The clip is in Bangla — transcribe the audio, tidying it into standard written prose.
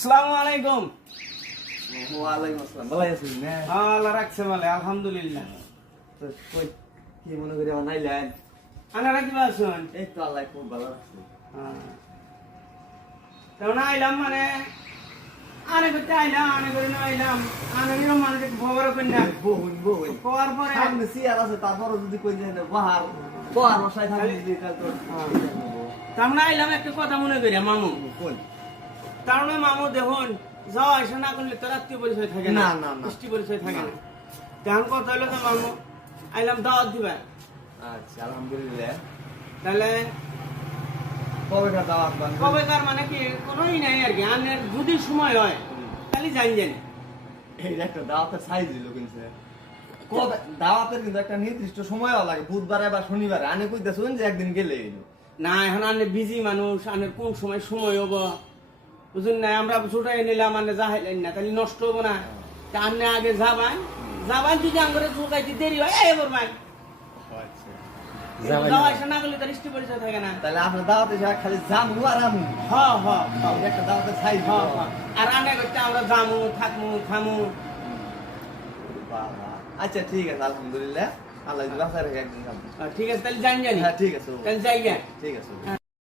আসসালামু আলাইকুম। ওয়ালাইকুম আসসালাম। ভালো আছেন না? আল্লাহ রাখছে ভালো, আলহামদুলিল্লাহ। তো কই কি মনে করে বানাইলেন? আনারা কি আছেন? এই তো আল্লাহ খুব ভালো আছে। তেমন আইলাম মানে আনে করতে আইলাম, আনে করে না আইলাম, আনে নিয়ে মানুষ খবর কন্যা বহুন বহুন করার পরে সামনে সিয়ার আছে, তারপরও যদি কই যায় না বাহার বাহার বসায় থাকি যদি কাল তো তেমন আইলাম একটা কথা মনে করি মামু। কোন কারণ মামু দেখুন যাওয়া আসা না করলে তো রাত্রি পরিচয় থাকে না, না, না, না। বৃষ্টি পরিচয় থাকে না। তেমন কথা হলো তো মামু আইলাম দাওয়াত দিবা, আচ্ছা আলহামদুলিল্লাহ। তাহলে কবে কা দাওয়াত বান কবেকার মানে কি কোনোই নাই আর কি। আনের যদি সময় হয় তাহলে জানি জানি এই যে একটা দাওয়াতের সাইজ দিল কিন্তু কবে দাওয়াতের কিন্তু একটা নির্দিষ্ট সময়ও লাগে, বুধবারে বা শনিবারে। আনে কইতাছুন যে একদিন গেলে হইলো। না। এখন আনে বিজি মানুষ, আনের কোন সময় সময় হবো বুঝুন না। আমরা ছুটাই নিলাম আনে যাইলেন না, তাহলে নষ্ট হবো না। তা আনে আগে যাবান যাবান, যদি আঙ্গরে চুকাইতে দেরি হয় এবার ভাই আচ্ছা যাওয়া আসা না করলে তার বৃষ্টি পরিচয় থাকে না। তাহলে আপনার দাওয়াতে যা খালি জামু আর আমু হ হ হ একটা দাওয়াতের সাইজ হ হ। আর আনে করতে আমরা যামু থাকমু খামু। আচ্ছা ঠিক আছে আলহামদুলিল্লাহ। আল্লাহ যদি বাঁচায় রাখে একদিন খাবো। ঠিক আছে তাহলে জানি জানি। হ্যাঁ ঠিক আছে তাহলে যাই গে। ঠিক আছে।